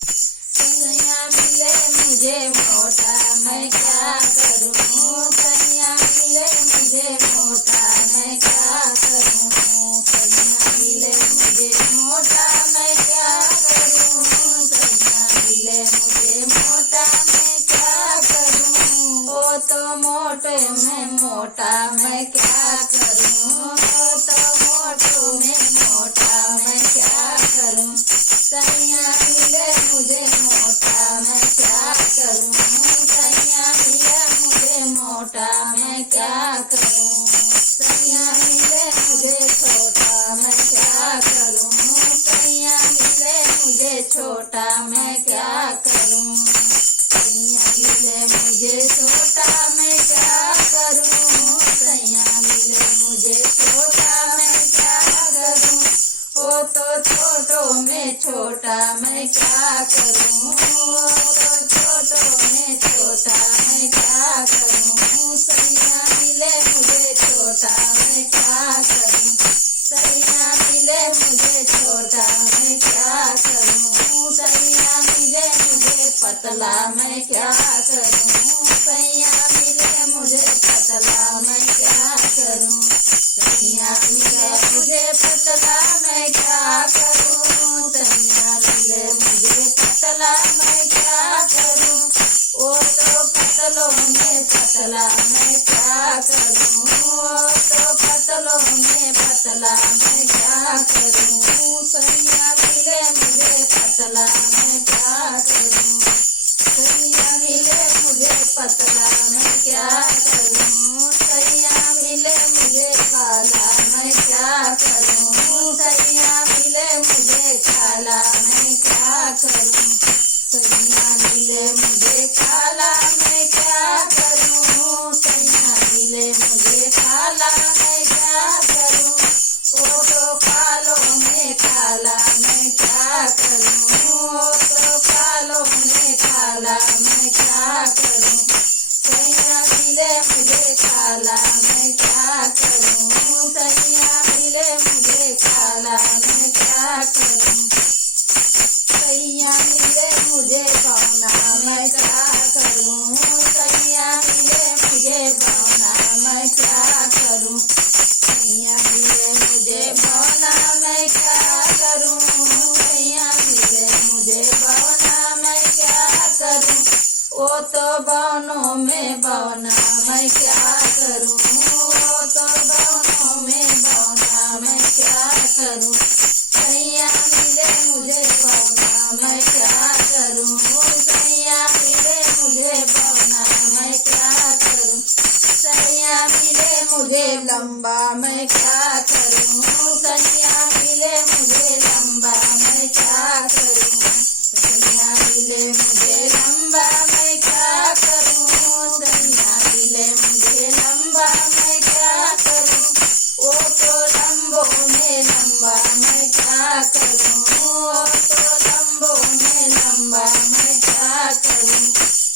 सैया मिले मुझे मोटा मैं क्या करूं, सैया मिले मुझे मोटा मैं क्या करूं, सैया मिले मुझे मोटा मैं क्या करूं, सैया मिले मुझे मोटा मैं क्या करूं, ओ तो मोटे में मोटा मैं क्या करूं, ओ तो मोटो में मोटा मैं क्या करूं, सैया मिले मुझे मोटा मैं क्या करूं, सैया मिले मुझे मोटा मैं क्या करूं, सैया मिले मुझे छोटा मैं क्या करूं, सैया मिले मुझे छोटा मैं क्या करूं, सैया मिले मुझे छोटा मैं क्या करूं, सैया मिले मुझे छोटा मैं क्या करूं, ओ तो छोटो में छोटा मैं क्या करूं, ओ तो छोटो में छोटा मैं क्या करूं, सैया मिले मुझे छोटा मैं क्या करूं, सैया मिले मुझे छोटा मैं क्या करूं, सैया मिले मुझे पतला मैं क्या करूं, सैया मिले मुझे पतला मैं क्या करूं, सैया मिले मुझे पतला मैं क्या करूं, सैया मिले मुझे पतला मैं क्या करूं, ओ तो पतलों में पतला मैं क्या करूं, ओ तो पतलों में पतला मैं क्या करूं, सैया मिले मुझे पतला मैं क्या करूं, सैया मिले मुझे पतला मैं क्या करूं, सैया मिले मुझे काला मैं क्या करूं, सैया मिले मुझे काला मैं क्या करूं, सैया मिले मुझे काला मैं क्या करूं, सैया मिले मुझे काला मैं क्या करूं, ओ तो कालों में काला मैं क्या करूं, ओ तो कालों में काला मैं क्या करूं, सैया मिले मुझे काला मैं क्या करूं, सैया मिले मुझे काला मैं क्या करूं, सैया मिले मुझे बौना मैं क्या करूं, सैया मिले मुझे बौना मैं क्या करूं, सैया मिले मुझे बौना मैं क्या करूं, सैया मिले मुझे बौना मैं क्या करूं, ओ तो बौनों में बौना मैं क्या करूं, ओ तो बौनों में बौना मैं क्या करूं, सैया मिले मुझे बौना मैं क्या करूं, सैया मिले मुझे बौना मैं क्या करूं, सैया मिले मुझे लंबा मैं क्या करूं, सैया मिले मुझे लंबा मैं क्या करूं, सैया मिले मुझे लंबा मैं क्या करूं, सैया मिले मुझे लंबा मैं क्या करूं, ओ तो लंबों में लंबा मैं क्या करूं, ओ तो लंबों में लंबा मैं क्या करूं,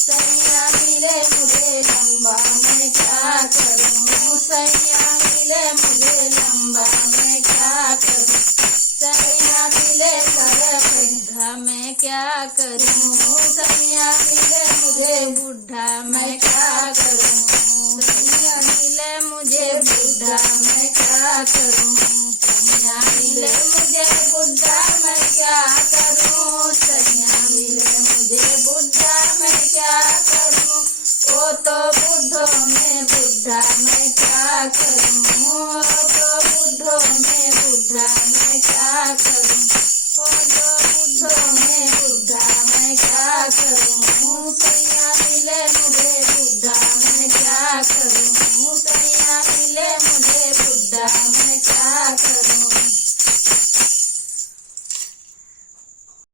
सैया मिले मुझे लंबा मैं क्या करूं, सैया मिले मुझे लंबा मैं क्या करूं, सैया मिले बूढ़ा मैं क्या करूं, सैया मिले मुझे बूढ़ा मैं